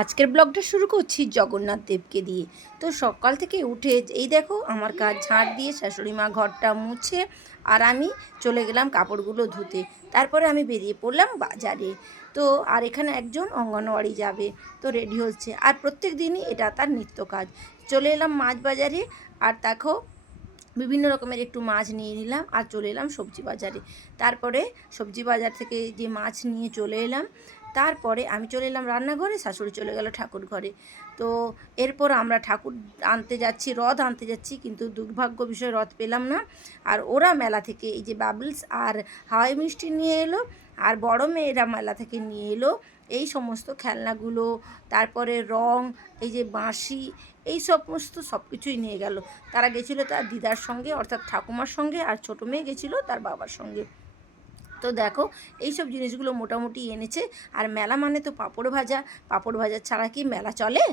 আজকের ব্লগটা শুরু করছি জগন্নাথ দেবকে দিয়ে। তো সকাল থেকে উঠে এই দেখো আমার কাজ ঝাঁট দিয়ে শাশুড়ি মা ঘরটা মুছে আর আমি চলে গেলাম কাপড়গুলো ধুতে। তারপরে আমি বেরিয়ে পড়লাম বাজারে। তো আর এখানে একজন অঙ্গনওয়াড়ি যাবে, তো রেডি হচ্ছে। আর প্রত্যেক দিনই এটা তার নিত্য কাজ। চলে এলাম মাছ বাজারে, আর দেখো বিভিন্ন রকমের একটু মাছ নিয়ে নিলাম আর চলে এলাম সবজি বাজারে। তারপরে সবজি বাজার থেকে যে মাছ নিয়ে চলে এলাম, তারপরে আমি চলে এলাম রান্নাঘরে, শাশুড়ি চলে গেল ঠাকুর ঘরে। তো এরপর আমরা ঠাকুর আনতে যাচ্ছি, রথ আনতে যাচ্ছি, কিন্তু দুর্ভাগ্য বিষয় রথ পেলাম না। আর ওরা মেলা থেকে এই যে বাবলস আর হাওয়াই মিষ্টি নিয়ে এলো, আর বড় মেয়েরা মেলা থেকে নিয়ে এলো এই সমস্ত খেলনাগুলো, তারপরে রং, এই যে বাঁশি, এই সমস্ত সব কিছুই নিয়ে গেল। তারা গেছিলো তার দিদার সঙ্গে, অর্থাৎ ঠাকুমার সঙ্গে, আর ছোটো মেয়ে গেছিলো তার বাবার সঙ্গে। তো দেখো এইসব জিনিসগুলো মোটামুটি এনেছে। আর মেলা মানে তো পাঁপড় ভাজা, পাঁপড় ভাজা ছাড়া কি মেলা চলে?